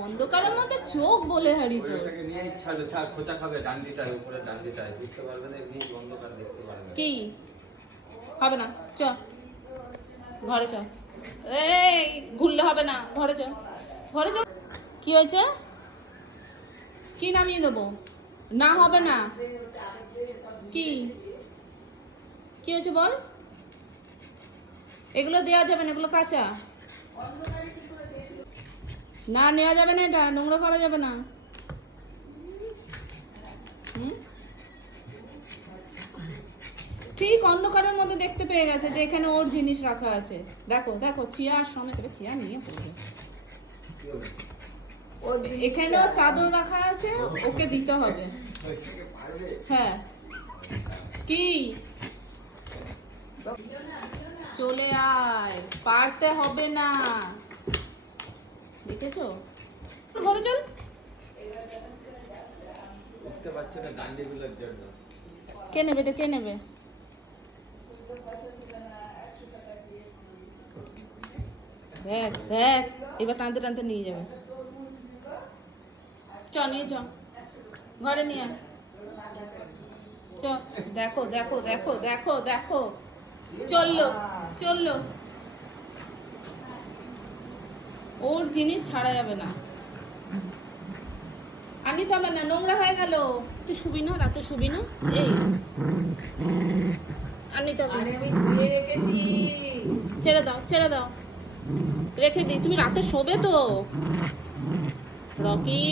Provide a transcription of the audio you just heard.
অন্ধকারের মধ্যে চোখ বলে হারি তো ওটাকে নিয়ে ইচ্ছা হলো ছাড় খোঁচা খাবে ডান্ডিটায় উপরে ডান্ডিটায় বুঝতে পারবে না এমনি অন্ধকার দেখতে পারবে কি হবে না চ ঘরে চ এই ঘুরলে হবে না ঘরে চ ঘরে চ কি হয়েছে কি নামিয়ে দেবো না হবে না কি কি হয়েছে বল এগুলো দেওয়া যাবে না এগুলো কাঁচা না নেওয়া যাবে না এটা নোংরা করা যাবে না ঠিক অন্ধকারের মধ্যে দেখতে পেয়ে গেছে যে এখানে ওর জিনিস রাখা আছে দেখো দেখো চেয়ার সমেত চেয়ার নিয়ে পড়বে এখানে ওর চাদর রাখা আছে ওকে দিতে হবে হ্যাঁ কি চলে আয় পারতে হবে না দেখেছো ঘরে চল বুঝতে পারছো না ডান্ডিগুলোর জন্য কে নেবে এটা কে নেবে দেখ দেখ এবার টানতে টানতে নিয়ে যাবে চ নিয়ে চ ঘরে নিয়ে চ দেখো দেখো দেখো দেখো দেখো চললো চললো ওর জিনিস ছাড়া যাবে না আনিতে হবে না নোংরা হয়ে গেল তুই শুবি না রাতে শুবি না এই আনিতে হবে ছেড়ে দাও ছেড়ে দাও রেখে দিই তুমি রাতে শোবে তো রকি